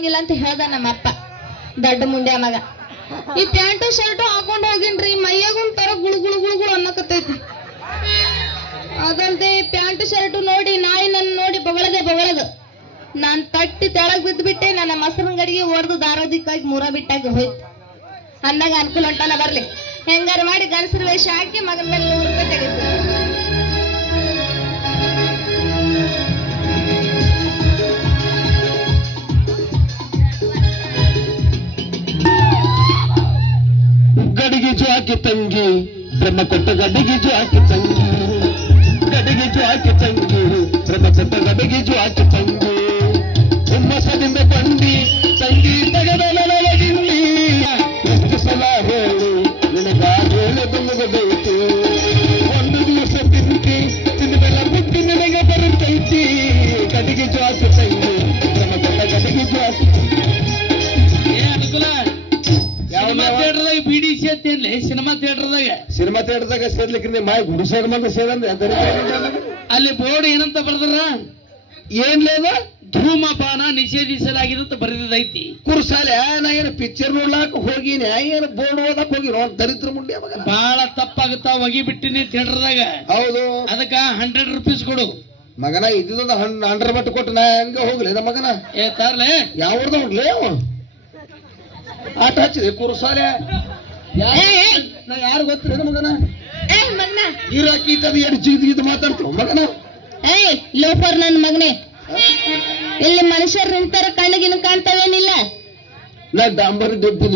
ನಡೆಯಂಗಿಲ್ಲ ಅಂತ ಹೇಳ್ದ ನಮ್ಮಪ್ಪ. ದೊಡ್ಡ ಮುಂಡ್ಯ ಮಗ. ಈ ಪ್ಯಾಂಟು, ಶರ್ಟು ಹಾಕೊಂಡು ಹೋಗಿನ್ರಿ ಮೈಯಾಗ ತರ ಗುಳು ಗುಳು ಗುಳು ಗುಳು ಅನ್ನಕತ್ತೈತಿ. ಅದಲ್ದೆ ಪ್ಯಾಂಟ್, ಶರ್ಟ್ ನೋಡಿ, ನಾಯಿ ನನ್ನ ನೋಡಿ ಬಗಳದೆ ಬಗಳದು ನಾನ್ ತಟ್ಟಿ ತೆಳಗ್ ಬಿದ್ದು ಬಿಟ್ಟೆ ನನ್ನ ಮೊಸರಂಗಡಿಗೆ ಹೊಡೆದು ದಾರೋದಿಕ್ಕಾಗಿ ಮೂರ ಬಿಟ್ಟಾಗಿ ಹೋಯ್ತು. ಅಂದಾಗ ಅನುಕೂಲ ಉಂಟಲ್ಲ ಬರ್ಲಿ. ಹೆಂಗಾರ ಮಾಡಿ ಗನ್ಸರ್ ವೇಷ ಹಾಕಿ ಮಗನ ಮೇಲೆ ನೂರು ರೂಪಾಯಿ ತೆಗಿತು. ತಂಗಿ ಬ್ರಹ್ಮ ಕೊಟ್ಟ ಗಡಿಗೆ ಜಾಕೆ ತಂಗಿ. ಗಡಿಗೆ ಜಾಕೆ ತಂಗಿ ಬ್ರಹ್ಮ ಕೊಟ್ಟ ಗಡಿಗೆ ಜಾಕೆ ತಂಗಿ. ಹುಮ್ಮಸದಿಂದ ತಂದಿ ತಂಗಿ ತೆಗೆದ ನನಗಿಲ್ಲಿ ಎಷ್ಟು ಸಲ ಹೇಳಿ ನಿನಗಾಗಲೇ ತುಂಬಬೇಕು ಒಂದು ದಿವಸ ತಿಂತಿ ತಿಂದೆಲ್ಲ ಬುದ್ಧಿ ನಿನಗೆ ಬರುತ್ತೈತಿ. ಗಡಿಗೆ ಜಾಕೆ ತಂಗಿ ಬ್ರಹ್ಮ ಕೊಟ್ಟ ಗಡಿಗೆ ಹಾಕಿ ಸೇರ್ತೇನ್ಲಿ ಸಿನಿಮಾ ಥಿಯೇಟರ್ದಾಗ. ಸಿನಿಮಾ ಥಿಯೇಟರ್ದಾಗ ಸೇರ್ಲಿಕ್ಕೆ ಮಾಯ ಗುಡಿಸೋರ್ ಮಂದಿ ಸೇರಂದ್ರೆ ಅಲ್ಲಿ ಬೋರ್ಡ್ ಏನಂತ ಬರ್ದಾರ ಏನ್ ಲೇದು ಧೂಮಪಾನ ನಿಷೇಧಿಸಲಾಗಿದೆ ಅಂತ ಬರೆದಿದ್ದೈತಿ. ಕುರ್ಸಾಲೆ ನಾ ಏನು ಪಿಕ್ಚರ್ ನೋಡ್ಲಾಕ ಹೋಗಿನಿ ಏನು ಬೋರ್ಡ್ ಓದಕ್ ಹೋಗಿ ನೋಡ್ ದರಿದ್ರ ಮುಂಡಿ ಬಹಳ ತಪ್ಪಾಗುತ್ತಾ ಹೋಗಿ ಬಿಟ್ಟಿನಿ ಥಿಯೇಟರ್ದಾಗ. ಹೌದು. ಅದಕ್ಕ ಹಂಡ್ರೆಡ್ ರುಪೀಸ್ ಕೊಡು. ಮಗನ ಇದೊಂದು ಹಂಡ್ರೆಡ್ ಮಟ್ ಕೊಟ್ಟು ನಾ ಹೆಂಗ ಹೋಗ್ಲಿ ನಮ್ಮ ಮಗನ? ಏ ತರ್ಲೆ. ಯಾವ್ದು ಹೋಗ್ಲಿ ಅವ? ಆಟ ಹಚ್ಚಿದೆ ಕುರ್ಸಾಲೆ. ನಾ ಯಾರು ಗೊತ್ತಿಲ್ಲ ಮಗನ? ಏ ಮಗನ. ಇರಾಕಿ ತದ ಎರಡು ಜಿಗಿದ್ ಮಾತಾಡ್ತಾವ ಮಗನ? ಏಯ್ ಲೋಫರ್ ನನ್ನ ಮಗನೇ. ಇಲ್ಲಿ ಮನುಷ್ಯರು ನಿಂತಾರ ಕಣ್ಣಿಗಿನ ಕಾಣ್ತಾವೇನಿಲ್ಲ. ನಾ ಡಾಂಬರ್ ಡಬ್ಬಿ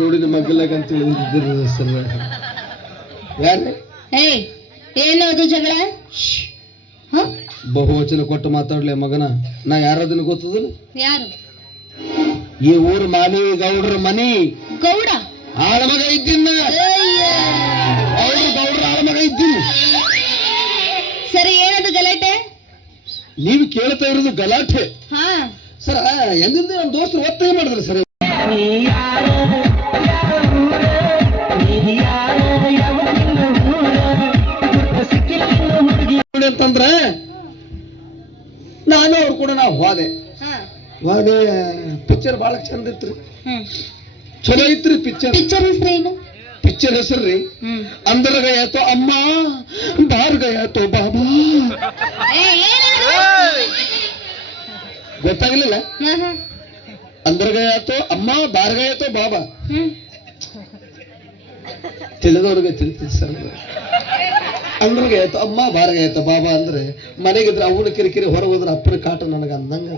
ರೋಡಿನ ಮಗ್ಗಲಾಗ ಅಂತ ಹೇಳಿದ್ರು ಸರ್. ಯಾರೇ? ಏಯ್ ಏನು ಅದು ಜಗಳ? ಹ? ಬಹುವಚನ ಕೊಟ್ಟು ಮಾತಾಡ್ಲೆ ಮಗನ. ನಾ ಯಾರದನ್ನ ಗೊತ್ತದ ಯಾರು? ಈ ಊರು ಮಾಲಿ ಗೌಡ್ರ ಮನಿ. ಗೌಡ? ಆಳ ಮಗ ಇದ್ದೀನಿ ಗೌಡ್ರ ಆಳ ಮಗ ಇದ್ದೀನಿ ಸರಿ ಏನದು ಗಲಾಟೆ? ನೀವು ಕೇಳ್ತಾ ಇರೋದು ಗಲಾಟೆ. ಸರ್ ಎಂದಿಂದ ನಮ್ಮ ದೋಸ್ತರು ಒತ್ತಾಯ ಮಾಡಿದ್ರು ಸರ್? ಅಂತಂದ್ರೆ ನಾನು ಅವ್ರು ಕೂಡ ನಾವು ಹೋದೆ. ಹೋದೆ ಪಿಕ್ಚರ್ ಬಹಳ ಚಂದ ಚಲೋ ಐತ್ರಿ ಪಿಕ್ಚರ್ ಪಿಕ್ಚರ್ ಹೆಸರೇನು ಪಿಕ್ಚರ್ ಹೆಸರ್ರಿ ಅಂದರ ಗಯಾತೋ ಅಮ್ಮ ಬಾರ್ ಗಯಾತೋ ಬಾಬಾ ಗೊತ್ತಾಗ್ಲಿಲ್ಲ ಅಂದರ ಗಯಾತೋ ಅಮ್ಮ ಬಾರ್ ಗಯಾತೋ ಬಾಬಾ ತಿಳಿದವ್ರಿಗೆ ತಿಳಿತೀವಿ ಸರ್ ಅಂದ್ರಿಗೆ ಆಯ್ತು ಅಮ್ಮ ಬಾರ್ಗ ಆಯ್ತು ಬಾಬಾ ಅಂದ್ರೆ ಮನೆಗಿದ್ರೆ ಅವನ ಕಿರಿಕಿರಿ ಹೊರಗೆ ಹೋದ್ರೆ ಅಪ್ಪನ ಕಾಟ ನನಗೆ ಅಂದಂಗ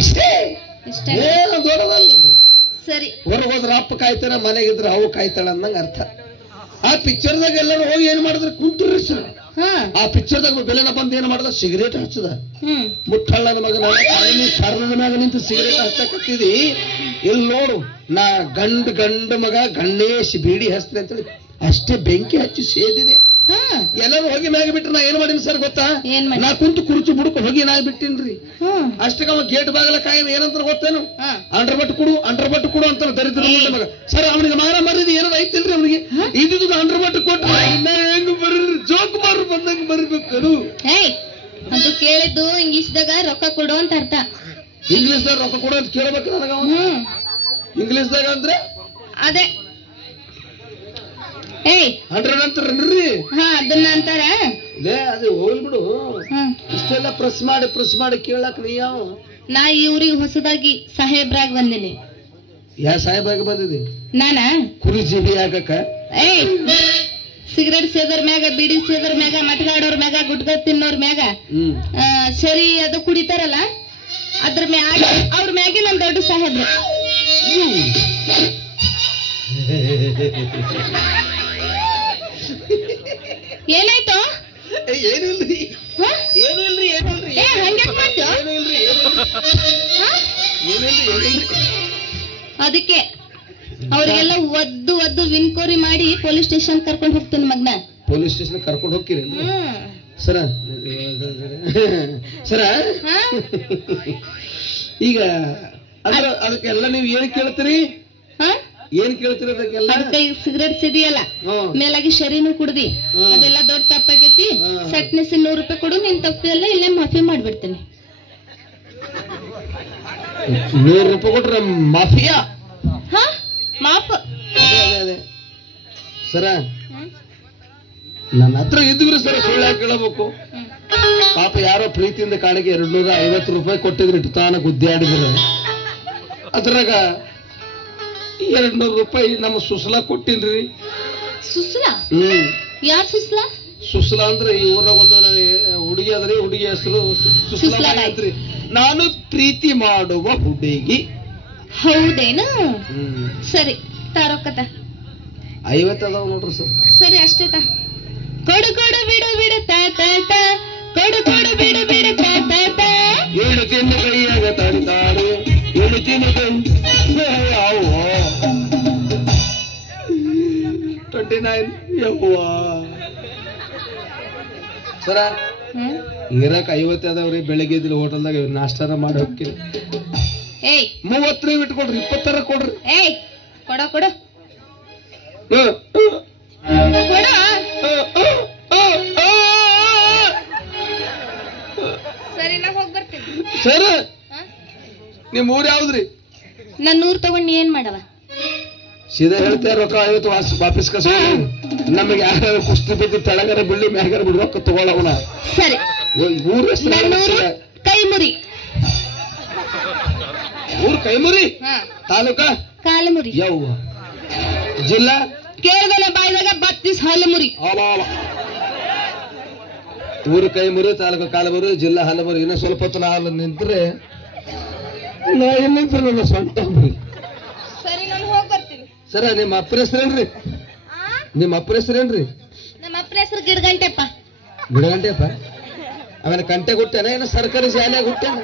ಇಷ್ಟೇ ದೂರದಲ್ಲ ಸರಿ. ಹೊರ ಹೋದ್ರೆ ಅಪ್ಪ ಕಾಯ್ತಾರ ಮನೆಗಿದ್ರೆ ಅವು ಕಾಯ್ತಾಳ ಅಂದಂಗ ಅರ್ಥ. ಆ ಪಿಕ್ಚರ್ದಾಗ ಎಲ್ಲರೂ ಹೋಗಿ ಏನ್ ಮಾಡಿದ್ರೆ? ಕುಂತ್ರಿ ಸರ್ ಆ ಪಿಕ್ಚರ್ದಾಗ ಬೆಲೆನ ಬಂದು ಏನ್ ಮಾಡ್ದ? ಸಿಗರೇಟ್ ಹಚ್ಚದ. ಮುಟ್ಟಳ್ಳನ ಮಗನ ಕರ್ಣದ ಮ್ಯಾಗ ನಿಂತು ಸಿಗರೇಟ್ ಹಚ್ಚಕತ್ತಿದಿ. ಇಲ್ಲಿ ನೋಡು ನಾ ಗಂಡ ಗಂಡ ಮಗ ಗಣೇಶ್ ಬೀಡಿ ಹಚ್ತೀನಿ ಅಂತೇಳಿ ಅಷ್ಟೇ ಬೆಂಕಿ ಹಚ್ಚಿ ಸೇದಿದೆ. ಎಲ್ಲರೂ ಹೋಗಿ ಮ್ಯಾಗ ಬಿಟ್ರೆ ನಾ ಏನ್ ಮಾಡೀನಿ ಸರ್ ಗೊತ್ತಾ? ಏನ್ ಮಾಡಿ? ನಾ ಕುಂತು ಕುರ್ಚಿ ಬುಡಕ್ ಹೋಗಿ ನಾ ಬಿಟ್ಟಿನ್ರಿ ಅಷ್ಟಕ್ಕ ಅವ ಗೇಟ್ ಬಾಗಲ ಕಾಯಿ ಏನಂತ ಗೊತ್ತೇನು? ಅಂಡರ್ ಬಟ್ ಕೊಡು ಅಂಡರ್ ಬಟ್ ಕೊಡು ಅಂತ ದರಿದ್ರ ಮಗ. ಸರ್ ಅವನಿಗೆ ಮಾರ ಮರಿದಿ ಏನಾರ ಐತಿಲ್ರಿ ಅವನಿಗೆ? ಇದ್ದು ಅಂಡರ್ ಬಟ್ ಕೊಟ್ರೆ ಇನ್ನ ಹೆಂಗ್ ಬರ್ರಿ ಜೋಕ್ ಮಾರು ಬಂದಂಗ ಬರ್ಬೇಕು ಹೇ ಅದು ಕೇಳಿದ್ದು ಇಂಗ್ಲಿಷ್ದಾಗ ರೊಕ್ಕ ಕೊಡು ಅಂತ ಅರ್ಥ. ಇಂಗ್ಲಿಷ್ದಾಗ ರೊಕ್ಕ ಕೊಡು ಅಂತ ಕೇಳ್ಬೇಕು ನನಗ ಅವನು ದಾಗ ಇಂಗ್ಲಿಷ್ದಾಗ ಅಂದ್ರೆ? ಅದೇ. ಏಯ್! ಹಂಡ್ರೆಡ್ ಅಂತಾರನ್ರಿ ಹಾ ಅದನ್ನ ಅಂತಾರ. ಲೇ ಅದು ಹೋಗ್ಲಿ ಬಿಡು. ಹ್ಮ್. ಇಷ್ಟೆಲ್ಲ ಪ್ರೆಸ್ ಮಾಡಿ ಪ್ರೆಸ್ ಮಾಡಿ ಕೇಳಕ್ ನೀ ಯಾವ? ನಾ ಈ ಊರಿಗೆ ಹೊಸದಾಗಿ ಸಾಹೇಬ್ರಾಗ್ ಬಂದಿನಿ. ಯಾ ಸಾಹೇಬಾಗ ಬಂದಿದಿ? ನಾನಾ? ಕುರಿ ಆಗಕ್ಕ ಏಯ್! ಸಿಗರೇಟ್ ಸೇದರ್ ಮ್ಯಾಗ ಬಿಡಿ ಸೇದರ್ ಮ್ಯಾಗ ಮಟ್ಗಾಡೋರ್ ಮ್ಯಾಗ ಗುಟ್ಗ ತಿನ್ನೋರ್ ಮ್ಯಾಗ ಹ್ಮ್. ಆ, ಸರಿ ಅದು ಕುಡಿತಾರಲ್ಲ ಅದ್ರ ಮ್ಯಾಗ ಅವ್ರ ಮ್ಯಾಗೆ ನಮ್ ದೊಡ್ಡ ಸಾಹೇಬ್ರು. ಏನಾಯ್ತು? ಏ, ಏನಿಲ್ರಿ ಹ? ಏನಿಲ್ರಿ ಏನಿಲ್ರಿ ಏ ಹಂಗೆ ಮಾಡ್ತು ಏನಿಲ್ರಿ ಏನಿಲ್ರಿ ಏನಿಲ್ರಿ ಏನಿಲ್ರಿ ಅದಕ್ಕೆ ಅವ್ರಿಗೆಲ್ಲ ಒದ್ದು ಒದ್ದು ವಿನ್ಕೋರಿ ಮಾಡಿ ಪೊಲೀಸ್ ಸ್ಟೇಷನ್ ಕರ್ಕೊಂಡು ಹೋಗ್ತೇನೆ ಮಗ್ನ. ಪೊಲೀಸ್ ಸ್ಟೇಷನ್ ಕರ್ಕೊಂಡು ಹೋಗ್ತೀರಿ ಹ್ಮ್. ಸರ ಸರ ಹಾ? ಈಗ ಅದ್ರ ಅದಕ್ಕೆಲ್ಲ ನೀವು ಏನ್ ಕೇಳ್ತೀರಿ? ಏನ್ ಕೇಳ್ತೀರಿ ಅದಕ್ಕೆಲ್ಲ? ಅದಕ್ಕೆ ಈಗ ಸಿಗರೇಟ್ ಸಿದಿಯಲ್ಲ. ಹ್ಮ್ ಮೇಲಾಗಿ ಶರೀನು ಕುಡ್ದಿ. ಹ್ಮ್. ಅದೆಲ್ಲ ದೊಡ್ಡ ತಪ್ಪಾಗೈತಿ. ಹ್ಮ್. ಸಟ್ನೆಸಿ ನೂರು ರೂಪಾಯಿ ಕೊಡು ನಿನ್ ತಪ್ಪು ಎಲ್ಲ ಇಲ್ಲೇ ಮಾಫಿ ಮಾಡ್ಬಿಡ್ತೀನಿ. ನೂರು ರೂಪಾಯಿ ಕೊಟ್ರೆ ಮಾಫಿಯಾ? ಹಾ ಮಾಫ್. ಅದೇ ಅದೇ ಅದೇ. ಸರ. ನನ್ನ ಹತ್ರ ಇದ್ವಿ ಸರ್ ಸುಳ್ಳು ಯಾಕೆ ಹೇಳಬೇಕು? ಪಾಪ ಯಾರೋ ಪ್ರೀತಿಯಿಂದ ಕಾಣಿಗೆ ಎರಡ್ ನೂರ ಐವತ್ತು ರೂಪಾಯಿ ಕೊಟ್ಟಿದ್ರು ಇಟ್ಟು ತಾನ ಗುದ್ದಾಡಿದ್ರು. ಅದ್ರಾಗ ಎರಡ್ ನೂರು ರೂಪಾಯಿ ನಮ್ಮ ಸುಸಲ ಕೊಟ್ಟಿನ್ರಿ. ಸುಸ್ಲಾ? ಹ್ಮ್. ಯಾರ್ ಸುಸ್ಲಾ? ಸುಸ್ಲಾ ಅಂದ್ರೆ ಈ ಊರಾಗ ಒಂದು ಹುಡುಗಿ ಅದ್ರಿ ಹುಡುಗಿ ಹೆಸರು ಸುಸಲ ಸುಸ್ಲಾ ಬಾಯಿ. ಅಂತ್ರಿ. ನಾನು ಪ್ರೀತಿ ಮಾಡುವ ಹುಡುಗಿ. ಹೌದೇನು? ಹ್ಮ್. ಸರಿ ತಾರೋಕತ ಐವತ್ತು ಅದಾವ ನೋಡ್ರಿ ಸರ್. ಸರಿ ಅಷ್ಟೇ ತಾ. ಕೊಡು ಕೊಡು ಬಿಡು ಬಿಡು ತಾ ತಾ ತಾ. ಕೊಡು ಕೊಡು ಬಿಡು ಬಿಡು ತಾ ತಾ ತಾ. ಏಳು ತಿನ್ನು ಕೈಯಾಗ ತಾಡಿತಾಳು ಏಳು ತಿನ್ನು ಕೈ ಯವ್ವ. ಸರ ಇರಕ್ ಐವತ್ತು ಅದಾವ್ರಿ ಬೆಳಿಗ್ಗೆ ಇದ್ರಿ ಹೋಟೆಲ್ದಾಗ ನಾಷ್ಟಾನ ಮಾಡಿ ಹೋಗ್ತೀನಿ. ಏಯ್. ಮೂವತ್ತು ಇಟ್ಕೊಡ್ರಿ ಇಪ್ಪತ್ತರ ಕೊಡ್ರಿ. ಏಯ್ ಕೊಡ ಕೊಡು. ಸರಿ ನಾ ಹೋಗಿ ಬರ್ತೀನಿ. ಸರ್ ಹಾ? ನಿಮ್ ಊರ್ ಯಾವ್ದ್ರಿ? ನನ್ನ ಊರ್ ತಗೊಂಡು ಏನ್ ಮಾಡವ? ಸೀದಾ ಹೇಳ್ತೇ ರೊಕ್ಕ ಐವತ್ತು ವಾಸ್ ವಾಪಸ್ ಕಸ ನಮಗೆ ಯಾರು ಕುಸ್ತಿ ಬಿದ್ದು ತೆಳಗರ ಬಿಳಿ ಮ್ಯಾಗರ ಬಿಡ್ ರೊಕ್ಕ ತಗೊಳ್ಳೋಣ ಸರಿ. ಊರ್ ಹೇಳಕ್ಸಿಲ್ಲ. ಊರ್ ಕೈಮುರಿ? ತಾಲೂಕ? ಕಾಲಮುರಿ. ಯವ್ವ. ಜಿಲ್ಲಾ? ಕೇಳ್ದನ ಬಾಯಿದಾಗ ಬತ್ತೀಸ್ ಹಾಲಮುರಿ. ಊರು ಕೈಮುರಿ ತಾಲೂಕು ಕಾಲಮುರಿ ಜಿಲ್ಲಾ ಹಲಮುರಿ. ಇನ್ನ ಸ್ವಲ್ಪ ಹೊತ್ತು ನಾನು ನಿಂತ್ರೆ ನಾ ಎಲ್ಲಿ ನಿಂತ್ರೆ ನನ್ನ ಸ್ವಂತ ಮುರಿ. ಸರಿ ನಾನು ಹೋಗಿ ಬರ್ತೀನಿ ಸರ ನಿಮ್ಮ ಅಪ್ಪರ ಹೆಸರೇನ್ರಿ ನಿಮ್ಮ ಅಪ್ಪನ ಹೆಸರೇನ್ರಿ ನಮ್ಮ ಅಪ್ಪರ ಹೆಸರು ಗಿಡಗಂಟೆಪ್ಪ. ಗಿಡಗಂಟೆಪ್ಪ? ಅವನ ಕಂಟೆ ಹುಟ್ಟ್ಯಾನ? ಏನೋ ಸರ್ಕಾರಿ ಶಾಲೆಯಾಗ ಹುಟ್ಟ್ಯಾನ?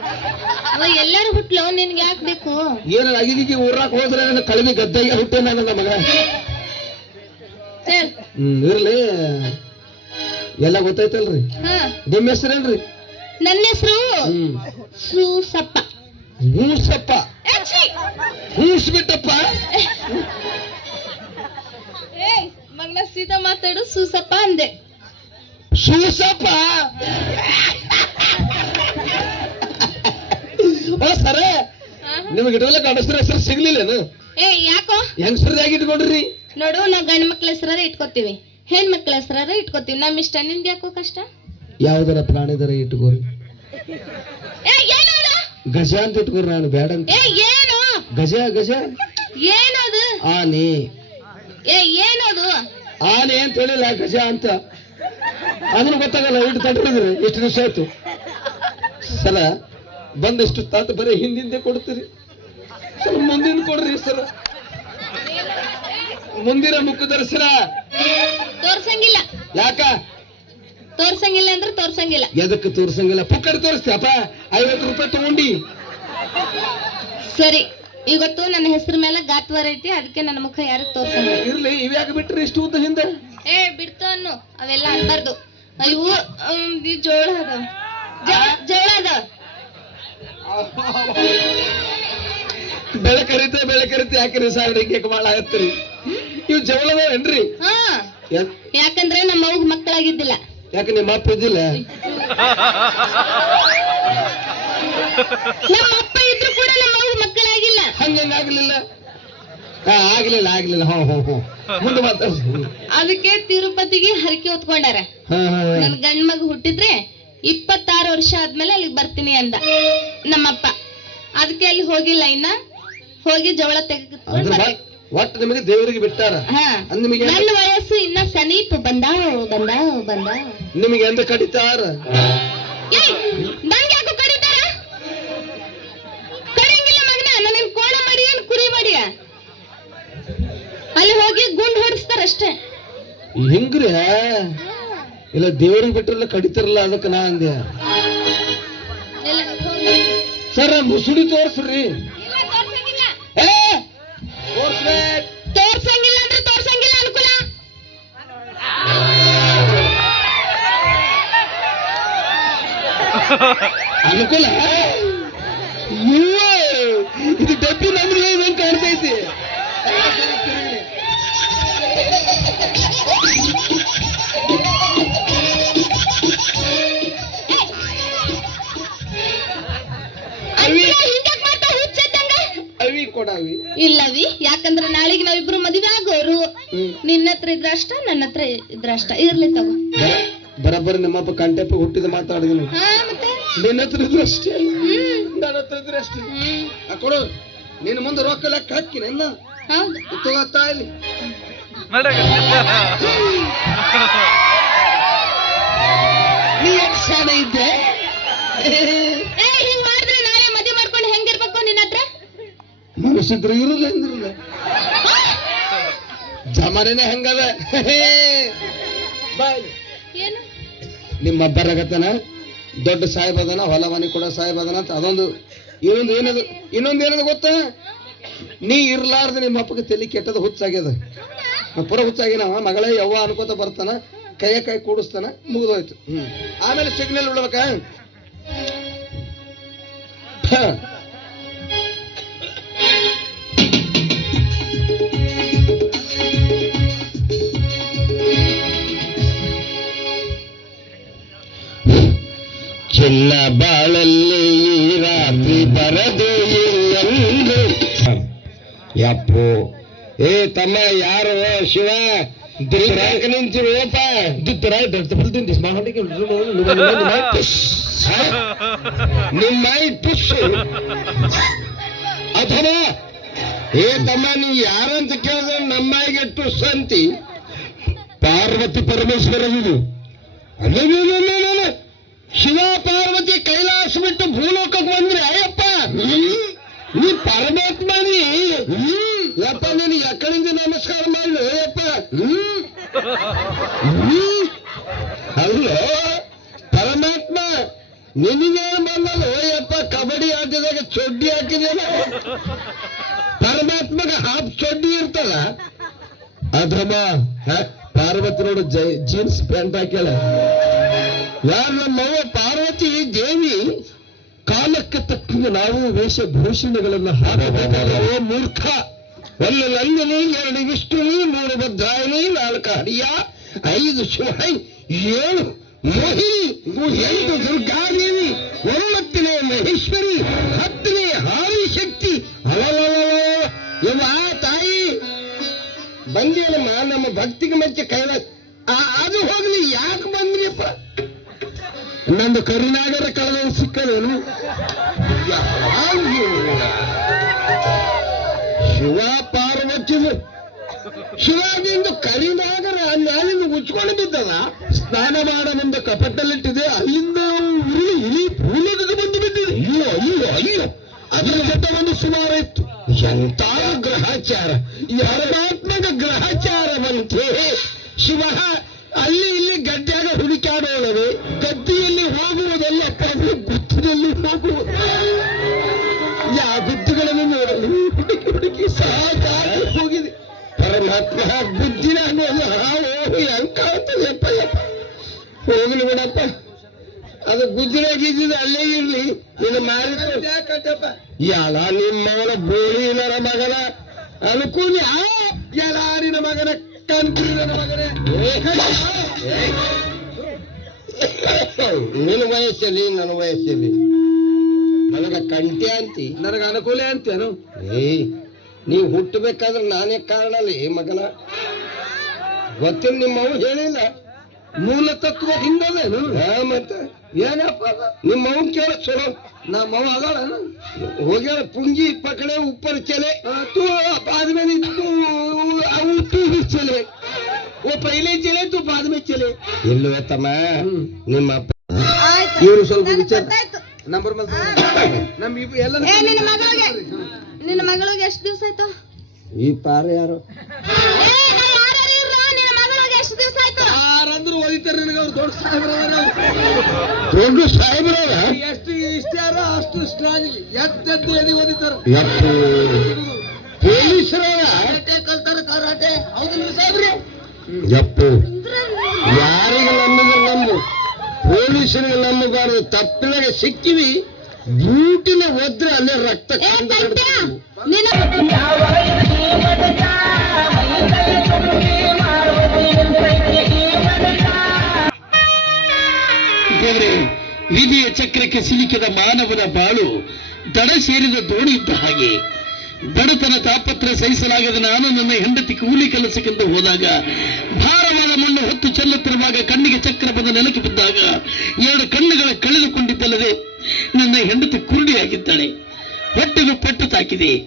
ಅವ ಎಲ್ಲಾರು ಹುಟ್ಲು ನಿನ್ಗೆ ಯಾಕೆ ಬೇಕು? ಏನು ಅಗಿದಿಗೆ ಊರಾಕ್ ಹೋದ್ರೆ ನನ್ನ ಕಳವಿ ಗದ್ದೆಗೆ ಹುಟ್ಟೇನ ನನ್ನ ಮಗ? ಹ್ಮ್ ಇರ್ಲಿ. ಎಲ್ಲ ಗೊತ್ತೈತಲ್ರಿ ಹಾ. ನಿಮ್ಮ ಹೆಸರೇನ್ರಿ ನನ್ನ ಹೆಸರು ಹ್ಮ್. ಸೂಸಪ್ಪ ಹೂಸಪ್ಪ ಏ, ಮಗನ ಸೀದಾ ಮಾತಾಡು ಸೂಸಪ್ಪ ಅಂದೆ. ಸೂಸಪ್ಪ? ಓ ಸರ ನಿಮಗೆ ಇಟ್ಕೊಲ್ಲ ಗಂಡಸ್ರ ಹೆಸರು ಸಿಗ್ಲಿಲ್ಲೇನು? ಏ ಯಾಕೋ? ಹೆಂಗಸ್ರದಾಗ ಇಟ್ಕೊಂಡ್ರಿ? ನೋಡು ನಾವು ಗಂಡ ಮಕ್ಳ ಹೆಸರಾರ ಇಟ್ಕೋತೀವಿ. ಹೆಣ್ ಮಕ್ಳ ಹೆಸರಾರ ಇಟ್ಕೋತೀವಿ. ನಮ್ ಇಷ್ಟ ನಿಂದ ಯಾಕೋ ಕಷ್ಟ? ಯಾವ್ದಾರ ಪ್ರಾಣಿದರ ಇಟ್ಕೋರಿ? ಏ? ಗಜ ಅಂತ ಇಟ್ಕೊರ್ ನಾನು ಬೇಡ ಅಂತ. ಏ ಏನು? ಗಜ ಗಜ? ಏನದು? ಆನೆ. ಏ ಏನದು? ಆನೆ ಅಂತ ಹೇಳಿಲ್ಲ ಗಜ ಅಂತ. ಅದನ್ನು ಗೊತ್ತಾಗಲ್ಲ ಇಟ್ಟು ತಟ್ಟಿದ್ರೆ ಎಷ್ಟು ದಿವಸ ಆಯ್ತು? ಸಲ ಬಂದಷ್ಟು ತಾತ ಬರೀ ಹಿಂದಿಂದೆ ಕೊಡ್ತೀರಿ. ಸ್ವಲ್ಪ ಮುಂದಿನ ಕೊಡ್ರಿ ಸರ. ಮುಂದಿನ ಮುಖ ತೋರ್ಸಂಗಿಲ್ಲ. ಯಾಕ? ತೋರ್ಸಂಗಿಲ್ಲ ಅಂದ್ರೆ ತೋರ್ಸಂಗಿಲ್ಲ. ಎದಕ್ಕೆ ತೋರ್ಸಂಗಿಲ್ಲ? ಪುಕ್ಕಡಿ ತೋರಿಸ್ತೀಯಪ್ಪ ಐವತ್ತು ರೂಪಾಯಿ ತಗೊಂಡಿ. ಸರಿ ಇವತ್ತು ನನ್ನ ಹೆಸರು ಮೇಲೆ ಗಾತ್ವಾರ ಐತಿ ಅದಕ್ಕೆ ನನ್ನ ಮುಖ ಯಾರು ತೋರ್ಸಂಗಿಲ್ಲ. ಇರ್ಲಿ ಇವ್ಯಾಕ ಬಿಟ್ರಿ ಇಷ್ಟು ಉದ್ದ ಹಿಂದೆ? ಏ ಬಿಡ್ತು ಅನ್ನು. ಅವೆಲ್ಲ ಅನ್ಬಾರ್ದು. ಇವು ಅಮ್, ಜೋಳ ಅದ. ಜೋಳ ಅದ. ಬೆಳೆ ಕರಿತೆ ಬೆಳೆ ಕರಿತೆ ಯಾಕ್ರಿ ಸಾವಿರ ಕೇಕ್ ಭಾಳ ಆಗತ್ರಿ ಇವ್ ಜವಳದೇನ್ರಿ ಹಾ. ಯಾಕಂದ್ರೆ ನಮ್ಮ ಅವ್ಗ ಮಕ್ಕಳಾಗಿದ್ದಿಲ್ಲ. ಯಾಕೆ ನಿಮ್ಮ ಅಪ್ಪ ಇದ್ದಿಲ್ಲ? ನಮ್ಮ ಅಪ್ಪ ಇದ್ರು ಕೂಡ ನಮ್ಮ ಮಕ್ಕಳಾಗಿಲ್ಲ. ಹಂಗಂಗ ಆಗ್ಲಿಲ್ಲ? ಆಗ್ಲಿಲ್ಲ ಆಗ್ಲಿಲ್ಲ. ಹೋ ಹೋ ಹೋ. ಮುಂದೆ ಅದಕ್ಕೆ ತಿರುಪತಿಗೆ ಹರಕೆ ಹೊತ್ಕೊಂಡಾರ. ನನ್ ಗಂಡ ಮಗ ಹುಟ್ಟಿದ್ರೆ ಇಪ್ಪತ್ತಾರು ವರ್ಷ ಆದ್ಮೇಲೆ ಅಲ್ಲಿಗೆ ಬರ್ತೀನಿ ಅಂದ ನಮ್ಮಪ್ಪ. ಅದಕ್ಕೆ ಅಲ್ಲಿ ಹೋಗಿಲ್ಲ ಇನ್ನ. ಹೋಗಿ ಜವಳ ತೆಗೆದುಕೊಂಡು ಒಟ್ಟು ನಿಮಗೆ ದೇವರಿಗೆ ಬಿಟ್ಟಾರ? ಅಂದ್ ನಿಮಗೆ ನನ್ನ ವಯಸ್ಸು ಇನ್ನ ಸಮೀಪ ಬಂದಾವ ಬಂದಾವ ಬಂದಾವ. ನಿಮಗೆ ಎಂದ ಕಡಿತಾರ? ನಂಗ್ ಯಾಕೋ ಮಗನ ನನನ್ ಕೋಣ ಮಾಡಿ ಏನ್ ಕುರಿ ಮಾಡಿಯ ಅಲ್ಲಿ ಹೋಗಿ ಗುಂಡ್ ಹೊಡಿಸ್ತಾರ ಅಷ್ಟೇ. ಹಿಂಗ್ರಿ ಇಲ್ಲ ದೇವ್ರಿಗೆ ಬಿಟ್ರಲ್ಲ ಕಡಿತಾರಲ್ಲ ಅದಕ್ಕೆ ನಾ ಅಂದೆ. ಸರ್ ಮುಸುಡಿ ತೋರ್ಸ್ರಿ. ತೋರ್ಸಂಗಿಲ್ಲ ಅಂದ್ರೆ ತೋರ್ಸಂಗಿಲ್ಲ ಅನುಕೂಲ? ಅನುಕೂಲ? ಇದು ಡಬ್ಬಿ ನಮ್ಗೆ ಇದಂಗ್ ಕಾಣ್ತೈತಿ? ಇಲ್ಲವಿ ಯಾಕಂದ್ರೆ ನಾಳೆಗೆ ನಾವಿಬ್ರು ಮದುವೆ ಆಗೋರು. ನಿನ್ನ ಹತ್ರ ಇದ್ರ ಅಷ್ಟ ನನ್ನ ಹತ್ರ ಇದ್ರ ಅಷ್ಟ. ಇರ್ಲಿ ತಗೋ. ಬರಬ್ಬರ ನಿಮ್ಮಪ್ಪ ಕಂಟೆಪ್ಪ ಹುಟ್ಟಿದ ಮಾತಾಡಿದನು. ಹಾ ಮತ್ತೆ? ನಿನ್ನ ಹತ್ರ ಇದ್ರೆ ಅಷ್ಟೇ. ನನ್ನ ಹತ್ರ ಇದ್ರೆ ಅಷ್ಟೇ. ಆ ಕೊಡು ನಿನ್ನ ಮುಂದೆ ರೊಕ್ಕ ಲೆಕ್ಕ ಹಾಕಿ ನಿನ್ನ ಹೌದು. ತಗೋತಾ ಇಲ್ಲಿ ನೀ ಇದ್ದೆ ಏ ಹಿಂಗ್ ಮಾಡಿದ್ರೆ ನಾಳೆ ಮದುವೆ ಮಾಡ್ಕೊಂಡು ಹೆಂಗಿರ್ಬೇಕು ನಿನ್ನ ಹತ್ರ ಮನಸ್ಸಿದ್ರೆ ಇರಲ್ಲ ಎಂದಿರಲ್ಲ ಜಮಾನೇನೆ ಹಂಗದ. ನಿಮ್ಮ ಬರಗತನ ದೊಡ್ಡ ಸಾಹೇಬ್ ಅದನ ಹೊಲ ಮನೆ ಕೂಡ ಸಾಹೇಬ್ ಅದನ ಅಂತ ಅದೊಂದು ಇನ್ನೊಂದು ಏನದು ಇನ್ನೊಂದು ಏನದು ಗೊತ್ತಾ? ನೀ ಇರ್ಲಾರ್ದ ನಿಮ್ಮ ಅಪ್ಪಗೆ ತಲೆ ಕೆಟ್ಟದ ಹುಚ್ಚಾಗ್ಯದ. ಪುರ ಹುಚ್ಚಾಗಿನ ಮಗಳೇ ಯವ್ವ ಅನ್ಕೋತ ಬರ್ತಾನ ಕೈಯ ಕೈ ಕೂಡಿಸ್ತಾನ ಮುಗಿದೋಯ್ತು. ಹ್ಮ್. ಆಮೇಲೆ ಸಿಗ್ನಲ್ ಬಿಡ್ಬೇಕ ಹ. ಚಿನ್ನ ಬಾಳಲ್ಲಿ ರಾತ್ರಿ ಬರದು ಎಂದು ಯಪ್ಪು ಏ ತಮ್ಮ ಯಾರು ಶಿವ ದುರಾಯ ದೊಡ್ಡ ಬಲ್ದಿಂದ ಮಾಹೊಂಡಿಗೆ ನಿಮ್ಮಾಯಿ ಪುಷ್ ಅಥವಾ ಏ ತಮ್ಮ ನೀ ಯಾರಂತ ಕೇಳಿದ್ರೆ ನಮ್ಮಾಯಿಗೆ ಟುಸ್ ಅಂತಿ ಪಾರ್ವತಿ ಪರಮೇಶ್ವರ ಇದು ಅಲ್ಲಲ್ಲ ಶಿವ ಪಾರ್ವತಿ ಕೈಲಾಸ ಬಿಟ್ಟು ಭೂಲೋಕಕ್ಕೆ ಬಂದ್ರೆ, ಅಯ್ಯಪ್ಪ, ನೀ ಪರಮಾತ್ಮ ನೀ, ಯಪ್ಪ, ನೀನು ಎಕ್ಕಡಿಂದ ನಮಸ್ಕಾರ ಮಾಡ್ಲು ಅಯ್ಯಪ್ಪ. ಅಲ್ಲೋ ಪರಮಾತ್ಮ ನಿನಗೇನು ಬಂದಲ್ಲ ಓಯಪ್ಪ ಕಬಡ್ಡಿ ಆಟದಾಗ ಚೊಡ್ಡಿ ಹಾಕಿದೇನ ಪರಮಾತ್ಮಗ ಹಾಫ್ ಚೊಡ್ಡಿ ಇರ್ತದ ಅದ್ರಮ್ಮ ಪಾರ್ವತಿ ನೋಡು ಜೀನ್ಸ್ ಪ್ಯಾಂಟ್ ಹಾಕ್ಯಾಳ ನಮ್ಮವ್ವ ಪಾರ್ವತಿ ದೇವಿ ಕಾಲಕ್ಕೆ ತಕ್ಕಂಗೆ ನಾವು ವೇಷಭೂಷಣಗಳನ್ನು ಹಾಕಬೇಕಾದರೆ ಮೂರ್ಖ! ಒಂದು ನಂದಿನಿ ಎರಡು ವಿಷ್ಣುನಿ ಮೂರು ಭದ್ರಾಯಣಿ, ನಾಲ್ಕು ಹರಿಯ, ಐದು ಶಿವೈ, ಏಳು ಮೋಹಿನಿ, ಎಂಟು ದುರ್ಗಾದೇವಿ, ಒಂಬತ್ತನೇ ಮಹೇಶ್ವರಿ, ಹತ್ತನೇ ಶಕ್ತಿ ಅಲಲಲಲ ಯವ್ವ ತಾಯಿ! ಬಂದೇನಮ್ಮ ನಮ್ಮ ಭಕ್ತಿಗೆ ಮಧ್ಯೆ ಕೈಲಾಸ ಆ- ಅದು ಹೋಗ್ಲಿ, ಯಾಕೆ ಬಂದ್ರಿಯಪ್ಪ? ನಂದು ಕರುನಾಗರ ಕಳೆದ ಸಿಕ್ಕದೇನು? ಶಿವ ಪಾರ್ವತಿ ಶಿವಾಗಿಂದು ಕರಿನಾಗರ ಅಲ್ಲಿಂದ ಉಚ್ಕೊಂಡು ಬಿದ್ದದ ಸ್ನಾನ ಮಾಡ ಮುಂದೆ ಕಪಟಲ್ಲಿಟ್ಟಿದೆ ಅಲ್ಲಿಂದ ಉರಿ ಇಲಿ ಭೂಲೋಕಕ್ಕೆ ಬಂದು ಬಿದ್ದಿದೆ ಅಯ್ಯೋ ಅಯ್ಯೋ ಅಯ್ಯೋ, ಅದರ ಜೊತೆ ಒಂದು ಸುಮಾರು ಇತ್ತು ಎಂತ ಗ್ರಹಚಾರ, ಈ ಗ್ರಹಚಾರ ಗ್ರಹಾಚಾರವಂತೆ. ಶಿವ, ಅಲ್ಲಿ, ಇಲ್ಲಿ ಪರಮಾತ್ಮ ಬುದ್ಧಿನ ಅನ್ನೋದು ಹಾಳು ಹೆಂಗ್ ಕಾಣ್ತದೆಪ್ಪ ಯಪ್ಪ ಹೋಗ್ಲಿ ಬಿಡಪ್ಪ. ಅದು ಗುಜ್ಜರಾಗಿದ್ದ ಅಲ್ಲೇ ಇರ್ಲಿ. ನಿನ್ನ ಮಾರಿ ಯಾಲ ನಿಮ್ಮವನ ಬೋಳಿನರ ಮಗನ ಅನುಕೂಲ ಯಲಾರಿನ ಮಗನ ಕಂಟ್ರಿನ ಮಗನೇ. ನಿನ್ನ ವಯಸ್ಸಲ್ಲಿ ನನ್ನ ವಯಸ್ಸಲ್ಲಿ. ನನಗ ಕಂಟೆ ಅಂತಿ. ನನಗ ಅನುಕೂಲ ಅಂತೇನು ಏ ನೀವು ಹುಟ್ಟಬೇಕಾದ್ರೆ ನಾನೇ ಕಾರಣ ಅಲ್ಲ. ಈ ಮಗನ ಗೊತ್ತಿಲ್ಲ ನಿಮ್ಮವ್ ಹೇಳಿಲ್ಲ. ಮೂಲ ತತ್ವ ಹಿಂದದೇನು ಹಾ ಮತ್ತೆ? ಏನಪ್ಪ ನಿಮ್ಮ ನಿಮ್ಮವ್ ಕೇಳ ಚಲೋ. ಅವ ಅದಾಳ ಹೋಗ್ಯಾರ ಪುಂಜಿ ಪಕಡೆ ಉಪ್ಪರ್ ಚಲೆ. ತೂ ಬಾದ್ಮೇಲೆ ತೂ ಅವು ತೂ ಚಲೆ. ಓ ಪೈಲೆ ಚಲೆ ತು ಬಾದ್ಮೇಲೆ ಇಲ್ಲವೇ ತಮ್ಮ? ನಿಮ್ಮ ಇವರು ಸ್ವಲ್ಪ ವಿಚಾರ ನಂಬರ್ ಮೇಲೆ ನಮ್ ಇವ್ ಎಲ್ಲ ಏ ನಿನ್ನ ಮಗಳಿಗೆ ನಿನ್ನ ಮಗಳಿಗೆ ಎಷ್ಟು ದಿವಸ ಆಯ್ತು? ಈ ಪಾರ ಯಾರು? ಏ, ನಾ ಯಾರ್ಯಾರು ನಿನ್ನ ಮಗಳಿಗೆ ಎಷ್ಟು ದಿವಸ ಆಯ್ತು? ಯಾರಂದ್ರು ಓದಿತಾರೆ ನನಗೆ ಅವ್ರು ದೊಡ್ಡ ಸಾಹೇಬ್ರ ದೊಡ್ಡ ಸಾಹೇಬ್ರ ಎಷ್ಟು ಇಷ್ಟ ಯಾರ ಅಷ್ಟು ಇಷ್ಟ ಆಗಿ ಎದ್ದೆದ್ದು ಎದಿ ಓದಿತಾರ. ಪೊಲೀಸರ ಕಲ್ತಾರ ಕರಾಟೆ. ಹೌದಿಲ್ಲ ಸಾಹೇಬ್ರೆ. ಯಪ್ಪು ಯಾರಿಗೆ ನಂಬು? ಪೊಲೀಸರಿಗೆ ನಮ್ಮಗಾರು ತಪ್ಪಿನಾಗ ಸಿಕ್ಕಿವಿ ಬೂಟಿನ ಒದ್ರೆ ಅಲ್ಲೇ ರಕ್ತ ವಿಧಿಯ ಚಕ್ರಕ್ಕೆ ಸಿಲುಕಿದ ಮಾನವನ ಬಾಳು ದಡ ಸೇರಿದ ದೋಣಿ ಇದ್ದ ಹಾಗೆ ಬಡತನ ತಾಪತ್ರ ಸಹಿಸಲಾಗದ ನಾನು ನನ್ನ ಹೆಂಡತಿ ಕೂಲಿ ಕೆಲಸಕ್ಕೆಂದು ಹೋದಾಗ, ಭಾರವಾದ ಮಣ್ಣು ಹೊತ್ತು ಚೆಲ್ಲುತ್ತಿರುವಾಗ ಕಣ್ಣಿಗೆ ಚಕ್ರ ಬಂದ ನೆಲಕ್ಕೆ ಬಿದ್ದಾಗ ಎರಡು ಕಣ್ಣುಗಳ ಕಳೆದುಕೊಂಡಿದ್ದಲ್ಲದೆ ನನ್ನ ಹೆಂಡತಿ ಕುರುಡಿಯಾಗಿದ್ದಾಳೆ. ಹೊಟ್ಟೆಗೆ ಪೆಟ್ಟು ತಾಕಿದೆ.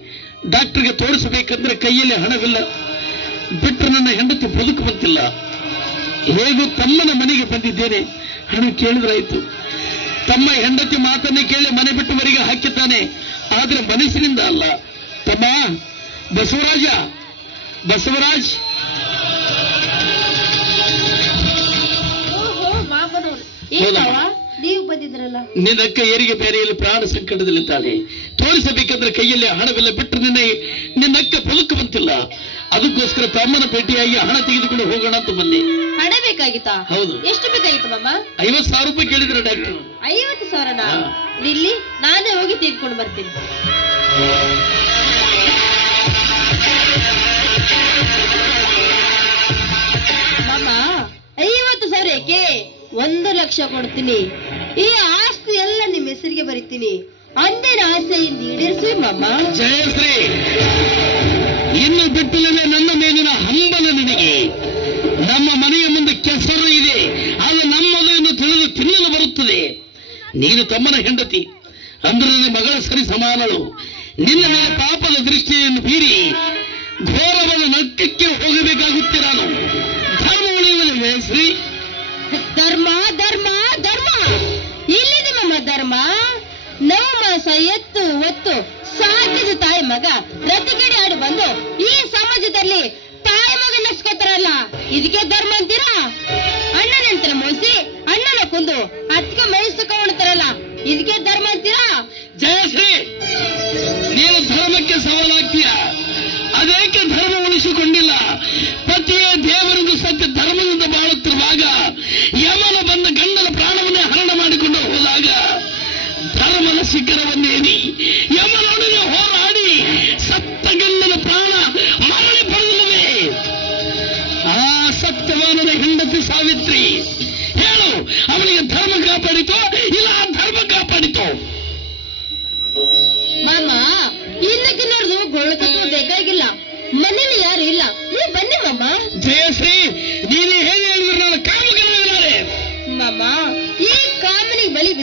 ಡಾಕ್ಟರ್ಗೆ ತೋರಿಸಬೇಕಂದ್ರೆ ಕೈಯಲ್ಲಿ ಹಣವಿಲ್ಲ. ಬಿಟ್ಟರೆ ನನ್ನ ಹೆಂಡತಿ ಬದುಕು ಬಂತಿಲ್ಲ. ಹೇಗೂ ತಮ್ಮನ ಮನೆಗೆ ಬಂದಿದ್ದೇನೆ. ಹಣ ಕೇಳಿದ್ರಾಯ್ತು. ತಮ್ಮ ಹೆಂಡತಿ ಮಾತನ್ನೇ ಕೇಳಿ ಮನೆ ಬಿಟ್ಟುವರಿಗೆ ಹಾಕಿದ್ದಾನೆ. ಆದ್ರೆ ಮನಸ್ಸಿನಿಂದ ಅಲ್ಲ. ತಮ್ಮ ಬಸವರಾಜ ಬಸವರಾಜ್. ನೀವು ಬಂದಿದ್ರಲ್ಲ? ನಿನ್ನ ಅಕ್ಕ ಏರಿಗೆ ಬೇರೆಯಲ್ಲಿ ಪ್ರಾಣ ಸಂಕಟದಲ್ಲಿದ್ದಾಳೆ ತೋರಿಸಬೇಕಂದ್ರೆ ಕೈಯಲ್ಲಿ ಹಣವಿಲ್ಲ ಬಿಟ್ಟರೆ ನಿನ್ನ ನಿನ್ನಕ್ಕ ಬದುಕುವಂತಿಲ್ಲ ಅದಕ್ಕೋಸ್ಕರ ತಮ್ಮನ ಭೇಟಿಯಾಗಿ ಹಣ ತೆಗೆದುಕೊಂಡು ಹೋಗೋಣ ಅಂತ ಬಂದೆ. ಹಣ ಬೇಕಾಗಿತ್ತಾ? ಹೌದು. ಎಷ್ಟು ಬೇಕಾಗಿತ್ತು ಮಮ್ಮ ಐವತ್ತು ಸಾವಿರ ರೂಪಾಯಿ ಕೇಳಿದ್ರೆ ಡಾಕ್ಟರ್. ಐವತ್ತು ಸಾವಿರ ಹಾ. ಇಲ್ಲಿ ನಾನೇ ಹೋಗಿ ತೆಗೆದುಕೊಂಡು ಬರ್ತೀನಿ. ಐವತ್ತು ಸಾವಿರ ಯಾಕೆ? ಒಂದು ಲಕ್ಷ ಕೊಡ್ತೀನಿ. ಈ ಆಸ್ತಿ ಎಲ್ಲ ನಿಮ್ಮ ಹೆಸರಿಗೆ ಬರಿತೀನಿ. ಅಂದಿನ ಆಸೆಯಿಂದ ಈಡೇರಿಸಿ ಮಾಮ. ಜಯಶ್ರೀ ಇನ್ನು ಬಿಟ್ಟಲೇ ನನ್ನ ಮೇಲಿನ ಹಂಬಲ ನಿನಗೆ. ನಮ್ಮ ಮನೆಯ ಮುಂದೆ ಕೆಸರು ಇದೆ. ಅದು ನಮ್ಮದು ಎಂದು ತಿಳಿದು ತಿನ್ನಲು ಬರುತ್ತದೆ. ನೀನು ತಮ್ಮನ ಹೆಂಡತಿ. ಅಂದ್ರೆ ನನ್ನ ಮಗಳ ಸರಿ ಸಮಾನಳು. ನಿನ್ನ ಪಾಪದ ದೃಷ್ಟಿಯನ್ನು ಬೀರಿ ಘೋರವಾದ ನಕ್ಕಕ್ಕೆ ಹೋಗಬೇಕಾಗುತ್ತೆ ನಾನು ಧರ್ಮ ಧರ್ಮ ಧರ್ಮ ಧರ್ಮ. ಇಲ್ಲಿದೆ ನಮ್ಮ ಧರ್ಮ. ನವ ಮಾಸ ಎತ್ತು ಒತ್ತು ಸಾಕಿದ ತಾಯಿ ಮಗ ರತಿಗೆಡಿ ಆಡಿ ಬಂದು ಈ ಸಮಾಜದಲ್ಲಿ ತಾಯಿ ಮಗ ನಸ್ಕೊತಾರಲ್ಲ ಇದಕ್ಕೆ ಧರ್ಮ ಅಂತೀರಾ? ಅಣ್ಣನಂತರ ಮೋಸಿ ಅಣ್ಣನ ಕುಂದು ಅತ್ತಿಗೆ ಮೈ ಸುಖ ಇದಕ್ಕೆ ಧರ್ಮ ಅಂತೀರಾ? ಜಯಶ್ರೀ ನೀನು ಧರ್ಮಕ್ಕೆ ಸವಾಲಾಗ್ತೀಯ? ಅದೇಕೆ ಧರ್ಮ ಉಳಿಸಿಕೊಂಡಿಲ್ಲ? ಪತಿಯೇ ದೇವರನ್ನು ಸತ್ಯ ಧರ್ಮದಿಂದ ಬಾಳುತ್ತಿರುವಾಗ ಯಮನ ಬಂದ ಗಂಡನ ಪ್ರಾಣವನ್ನೇ ಹರಣ ಮಾಡಿಕೊಂಡು ಹೋದಾಗ ಧರ್ಮದ ಶಿಖರವನ್ನೇರಿ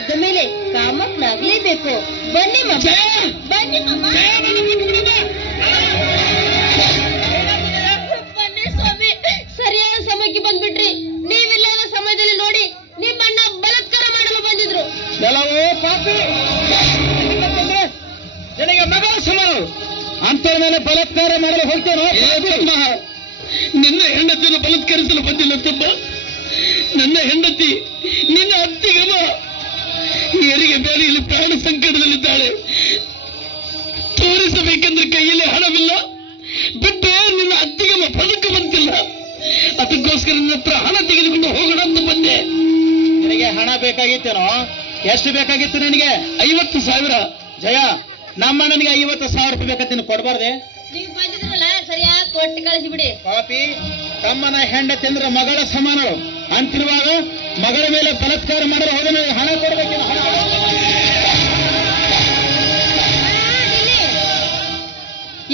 ಬಿದ್ದ ಮೇಲೆ ಕಾಮಕ್ನಾಗ್ಲೇಬೇಕು ಬನ್ನಿ ಮಮ್ಮ ಬನ್ನಿ. ಬನ್ನಿ ಸ್ವಾಮಿ. ಸರಿಯಾದ ಸಮಯಕ್ಕೆ ಬಂದ್ಬಿಟ್ರಿ. ನೀವಿಲ್ಲದ ಸಮಯದಲ್ಲಿ ನೋಡಿ ನಿಮ್ಮಣ್ಣ ಬಲತ್ಕಾರ ಮಾಡಲು ಬಂದಿದ್ರು. ಪಾಪಿ. ನಿನಗೆ ಮಗಳ ಸಮಾನ ಅಂತವ್ರ ಮೇಲೆ ಬಲತ್ಕಾರ ಮಾಡಲು ಹೋಗ್ತೇನೆ ನಿನ್ನ ಹೆಂಡತಿಯನ್ನು ಬಲತ್ಕರಿಸಲು ಬಂದಿಲ್ಲ ತುಂಬ ನನ್ನ ಹೆಂಡತಿ ನಿನ್ನ ಅತ್ತಿಗಮ ಏರಿಗೆ ಬೇರೆಯಲ್ಲಿ ಪ್ರಾಣ ಸಂಕಟದಲ್ಲಿದ್ದಾಳೆ. ತೋರಿಸಬೇಕೆಂದ್ರೆ ಕೈಯಲ್ಲಿ ಹಣವಿಲ್ಲ. ಬಿಟ್ಟು ನಿನ್ನ ಅತ್ತಿಗಮ್ಮ ಬದುಕು ಬಂತಿಲ್ಲ. ಅದಕ್ಕೋಸ್ಕರ ನಿನ್ನ ಹತ್ರ ಹಣ ತೆಗೆದುಕೊಂಡು ಹೋಗೋಣ ಅಂತ ಬಂದೆ. ನಿನಗೆ ಹಣ ಬೇಕಾಗಿತ್ತೇನೋ? ಎಷ್ಟು ಬೇಕಾಗಿತ್ತು ನನಗೆ? ಐವತ್ತು ಸಾವಿರ. ಜಯ ನಮ್ಮ ನನಗೆ ಐವತ್ತು ಸಾವಿರ ರೂಪಾಯಿ ಬೇಕಂತ ನೀನು ಕೊಡಬಾರ್ದೆ? ನೀವು ಬಂದಿದ್ರಲ್ಲ ಸರಿಯಾಗಿ ಕೊಟ್ಟು ಕಳಿಸಿ ಬಿಡಿ ಪಾಪಿ ತಮ್ಮನ ಹೆಂಡ ತಿಂದ್ರ ಮಗಳ ಸಮಾನಳು. ಅಂತಿರುವಾಗ ಮಗಳ ಮೇಲೆ ಬಲತ್ಕಾರ ಮಾಡಲು ಹೋದ ಮೇಲೆ ಹಣ ಕೊಡಬೇಕಿಲ್ಲ.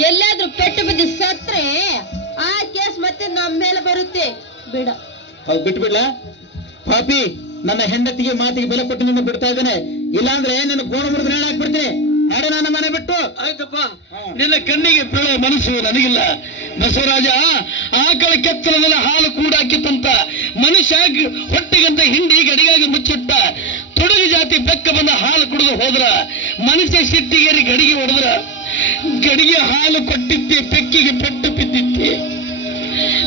ಎಲ್ಲಾದ್ರೂ ಪೆಟ್ಟು ಬಿದ್ದು ಸತ್ರೆ ಆ ಕೇಸ್ ಮತ್ತೆ ನಮ್ಮ ಮೇಲೆ ಬರುತ್ತೆ. ಬೇಡ. ಅದು ಬಿಟ್ಬಿಡ್ಲ? ಪಾಪಿ ನನ್ನ ಹೆಂಡತಿಗೆ ಮಾತಿಗೆ ಬೆಲೆ ಕೊಟ್ಟು ನಿನ್ನ ಬಿಡ್ತಾ ಇದ್ದೇನೆ. ಇಲ್ಲಾಂದ್ರೆ ನಿನ್ನ ಗೋಣ ಮುರಿದ್ರೆ ಹಾಕ್ಬಿಡ್ತೀನಿ. ನಾಡು ನನ್ನ ಮನೆ ಬಿಟ್ಟು. ಆಯ್ತಪ್ಪ. ನಿನ್ನ ಕಣ್ಣಿಗೆ ಬೀಳೋ ಮನಸ್ಸು ನನಗಿಲ್ಲ. ಬಸವರಾಜ ಆಕಳ ಕೆತ್ತಲದಲ್ಲಿ ಹಾಲು ಕೂಡಾಕಿತ್ತಂತ ಮನುಷ್ಯ ಹೊಟ್ಟೆಗಂತ ಹಿಂಡಿ ಗಡಿಗಾಗಿ ಮುಚ್ಚಿಟ್ಟ ತೊಡಗು ಜಾತಿ ಬೆಕ್ಕ ಬಂದ ಹಾಲು ಕುಡಿದು ಹೋದ್ರ ಮನುಷ್ಯ ಸಿಟ್ಟಿಗೇರಿ ಗಡಿಗೆ ಹೊಡೆದ್ರ ಗಡಿಗೆ ಹಾಲು ಕೊಟ್ಟಿದ್ದೆ ಬೆಕ್ಕಿಗೆ ಪೆಟ್ಟು ಬಿದ್ದಿದ್ದೆ.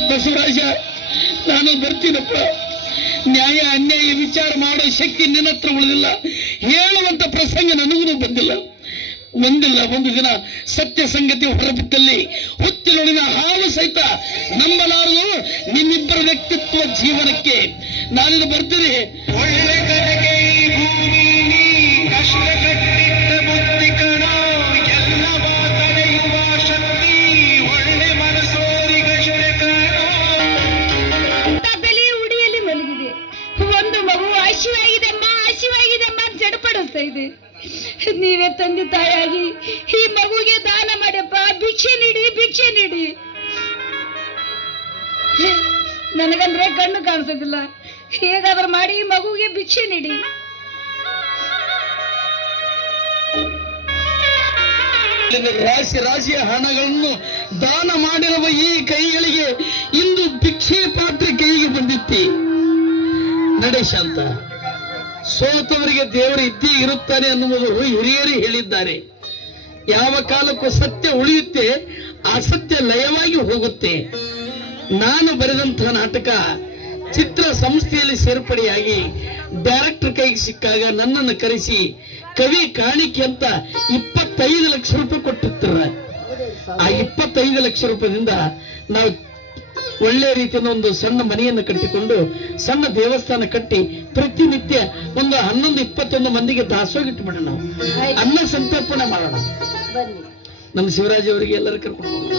ಬಸವರಾಜ ನಾನು ಬರ್ತೀನಪ್ಪ. ನ್ಯಾಯ ಅನ್ಯಾಯ ವಿಚಾರ ಮಾಡೋ ಶಕ್ತಿ ನಿನ್ನ ಹತ್ರ ಉಳಿದಿಲ್ಲ. ಹೇಳುವಂತ ಪ್ರಸಂಗ ನನಗೂ ಬಂದಿಲ್ಲ. ಒಂದಿಲ್ಲ, ಒಂದು ದಿನ ಸತ್ಯ ಸಂಗತಿ ಹೊರಬಿದ್ದಲ್ಲಿ ಹುತ್ತಿನೊಳಿನ ಹಾವು ಸಹಿತ ನಂಬಲಾರದು ನಿನ್ನಿಬ್ಬರ ವ್ಯಕ್ತಿತ್ವ ಜೀವನಕ್ಕೆ. ನಾನಿನ್ನು ಬರ್ತೀನಿ. ಒಳ್ಳೆ ನೀವೇ ತಂದೆ ತಾಯಾಗಿ ಈ ಮಗುಗೆ ದಾನ ಮಾಡಪ್ಪ ಭಿಕ್ಷೆ ನೀಡಿ ಭಿಕ್ಷೆ ನೀಡಿ. ನನಗಂದ್ರೆ ಕಣ್ಣು ಕಾಣಿಸೋದಿಲ್ಲ. ಹೇಗಾದ್ರೂ ಮಾಡಿ ಈ ಮಗುಗೆ ಭಿಕ್ಷೆ ನೀಡಿ. ರಾಶಿ ರಾಶಿಯ ಹಣಗಳನ್ನು ದಾನ ಮಾಡಿರುವ ಈ ಕೈಗಳಿಗೆ ಇಂದು ಭಿಕ್ಷೆ ಪಾತ್ರೆ ಕೈಗೆ ಬಂದಿತ್ತಿ. ನಡೆ ಶಾಂತ. ಸೋತವರಿಗೆ ದೇವರು ಇದ್ದೇ ಇರುತ್ತಾನೆ ಅನ್ನುವುದು ಹಿರಿಯರು ಹೇಳಿದ್ದಾರೆ. ಯಾವ ಕಾಲಕ್ಕೂ ಸತ್ಯ ಉಳಿಯುತ್ತೆ ಅಸತ್ಯ ಲಯವಾಗಿ ಹೋಗುತ್ತೆ. ನಾನು ಬರೆದಂತಹ ನಾಟಕ ಚಿತ್ರ ಸಂಸ್ಥೆಯಲ್ಲಿ ಸೇರ್ಪಡೆಯಾಗಿ ಡೈರೆಕ್ಟರ್ ಕೈಗೆ ಸಿಕ್ಕಾಗ ನನ್ನನ್ನು ಕರೆಸಿ ಕವಿ ಕಾಣಿಕೆ ಅಂತ ಇಪ್ಪತ್ತೈದು ಲಕ್ಷ ರೂಪಾಯಿ ಕೊಟ್ಟಿರ್ತಾರ. ಆ ಇಪ್ಪತ್ತೈದು ಲಕ್ಷ ರೂಪಾಯಿಂದ ನಾವು ಒಳ್ಳೆ ರೀತಿಯ ಒಂದು ಸಣ್ಣ ಮನೆಯನ್ನು ಕಟ್ಟಿಕೊಂಡು ಸಣ್ಣ ದೇವಸ್ಥಾನ ಕಟ್ಟಿ ಪ್ರತಿನಿತ್ಯ ಒಂದು ಹನ್ನೊಂದು ಇಪ್ಪತ್ತೊಂದು ಮಂದಿಗೆ ದಾಸೋಗಿಟ್ಬಿಡೋಣ ನಾವು. ಅನ್ನ ಸಂತರ್ಪಣೆ ಮಾಡೋಣ. ನಮ್ಮ ಶಿವರಾಜ್ ಅವರಿಗೆ ಎಲ್ಲರೂ ಕರ್ಕೊಂಡು ಹೋಗೋಣ.